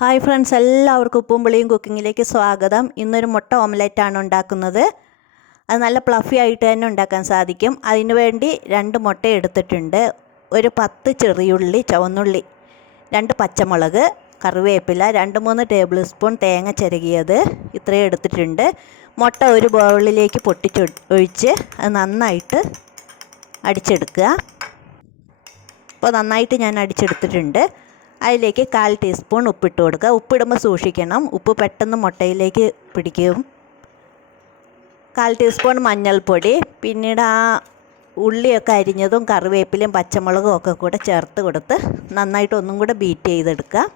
Hi friends, എല്ലാവർക്കും ഉപ്പും പുളിയും കുക്കിങ്ങിലേക്ക് സ്വാഗതം. ഇന്നൊരു മുട്ട ഓംലെറ്റാണ് ഉണ്ടാക്കുന്നത്. അത് നല്ല പ്ലഫി ആയിട്ട് തന്നെ ഉണ്ടാക്കാൻ സാധിക്കും. അതിനു വേണ്ടി 2 മുട്ട എടുത്തിട്ടുണ്ട്, ഒരു 10 ചെറിയുള്ളി, ചുവന്നുള്ളി, 2 പച്ചമുളക്, കറിവേപ്പില, 2-3 ടേബിൾ സ്പൂൺ തേങ്ങ ചിരകിയത്, ഇത്രയും എടുത്തിട്ടുണ്ട്. മുട്ട ഒരു ബൗളിലേക്ക് ഒഴിച്ച് അത് നന്നായിട്ട് അടിച്ചെടുക്കുക. അപ്പോൾ നന്നായിട്ട് ഞാൻ അടിച്ചെടുത്തിട്ടുണ്ട്. അതിലേക്ക് 1/4 ടീസ്പൂൺ ഉപ്പിട്ട് കൊടുക്കുക. ഉപ്പിടുമ്പോൾ സൂക്ഷിക്കണം, ഉപ്പ് പെട്ടെന്ന് മുട്ടയിലേക്ക് പിടിക്കും. 1/4 ടീസ്പൂൺ മഞ്ഞൾപ്പൊടി, പിന്നീട് ആ ഉള്ളിയൊക്കെ അരിഞ്ഞതും കറിവേപ്പിലയും പച്ചമുളകും ഒക്കെ കൂടെ ചേർത്ത് കൊടുത്ത് നന്നായിട്ട് ഒന്നും കൂടെ ബീറ്റ് ചെയ്തെടുക്കുക.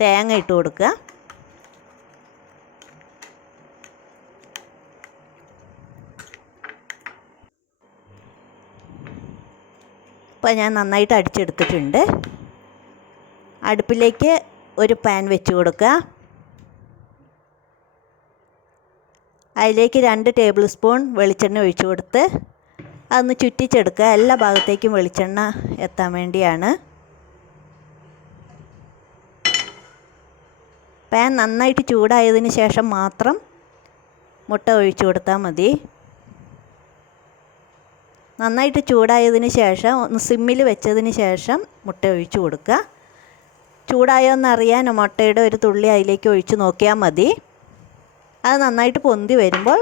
തേങ്ങ ഇട്ട് കൊടുക്കുക. അപ്പോൾ ഞാൻ നന്നായിട്ട് അടിച്ചെടുത്തിട്ടുണ്ട്. അടുപ്പിലേക്ക് ഒരു പാൻ വെച്ച് കൊടുക്കുക. അതിലേക്ക് 2 ടേബിൾ സ്പൂൺ വെളിച്ചെണ്ണ ഒഴിച്ചു കൊടുത്ത് അതൊന്ന് ചുറ്റിച്ചെടുക്കുക. എല്ലാ ഭാഗത്തേക്കും വെളിച്ചെണ്ണ എത്താൻ വേണ്ടിയാണ്. പാൻ നന്നായിട്ട് ചൂടായതിന് ശേഷം മാത്രം മുട്ട ഒഴിച്ചു കൊടുത്താൽ മതി. നന്നായിട്ട് ചൂടായതിന് ശേഷം ഒന്ന് സിമ്മിൽ വെച്ചതിന് ശേഷം മുട്ട ഒഴിച്ചു കൊടുക്കുക. ചൂടായോ എന്നറിയാൻ മുട്ടയുടെ ഒരു തുള്ളി അതിലേക്ക് ഒഴിച്ച് നോക്കിയാൽ മതി. അത് നന്നായിട്ട് പൊന്തി വരുമ്പോൾ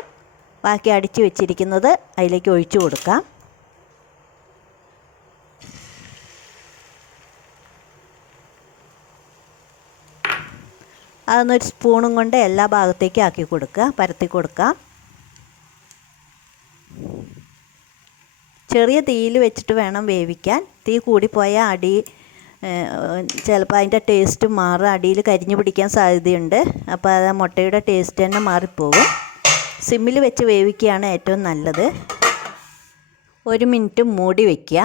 ബാക്കി അടിച്ച് വെച്ചിരിക്കുന്നത് അതിലേക്ക് ഒഴിച്ചു കൊടുക്കാം. അതൊന്നൊരു സ്പൂണും കൊണ്ട് എല്ലാ ഭാഗത്തേക്കും ആക്കി കൊടുക്കുക, പരത്തി കൊടുക്കുക. ചെറിയ തീയിൽ വെച്ചിട്ട് വേണം വേവിക്കാൻ. തീ കൂടിപ്പോയാൽ ചിലപ്പോൾ അതിൻ്റെ ടേസ്റ്റ് മാറും, അടിയിൽ കരിഞ്ഞു പിടിക്കാൻ സാധ്യതയുണ്ട്. അപ്പോൾ അത് മുട്ടയുടെ ടേസ്റ്റ് തന്നെ മാറിപ്പോകും. സിമ്മിൽ വെച്ച് വേവിക്കുകയാണ് ഏറ്റവും നല്ലത്. 1 മിനിറ്റ് മൂടി വയ്ക്കുക.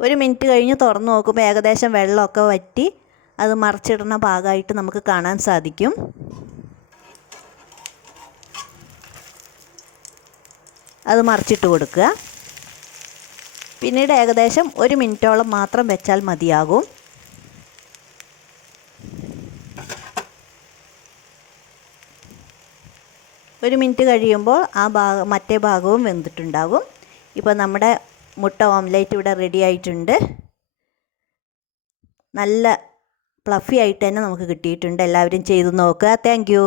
1 മിനിറ്റ് കഴിഞ്ഞ് തുറന്ന് നോക്കുമ്പോൾ ഏകദേശം വെള്ളമൊക്കെ വറ്റി അത് മറിച്ചിടുന്ന ഭാഗമായിട്ട് നമുക്ക് കാണാൻ സാധിക്കും. അത് മറിച്ചിട്ട് കൊടുക്കുക. പിന്നീട് ഏകദേശം 1 മിനിറ്റോളം മാത്രം വെച്ചാൽ മതിയാകും. ഒരു മിനിറ്റ് കഴിയുമ്പോൾ മറ്റേ ഭാഗവും വെന്തിട്ടുണ്ടാകും. ഇപ്പോൾ നമ്മുടെ മുട്ട ഓംലെറ്റ് ഇവിടെ റെഡി ആയിട്ടുണ്ട്. നല്ല പ്ലഫി ആയിട്ട് തന്നെ നമുക്ക് കിട്ടിയിട്ടുണ്ട്. എല്ലാവരും ചെയ്ത് നോക്കുക. Thank you.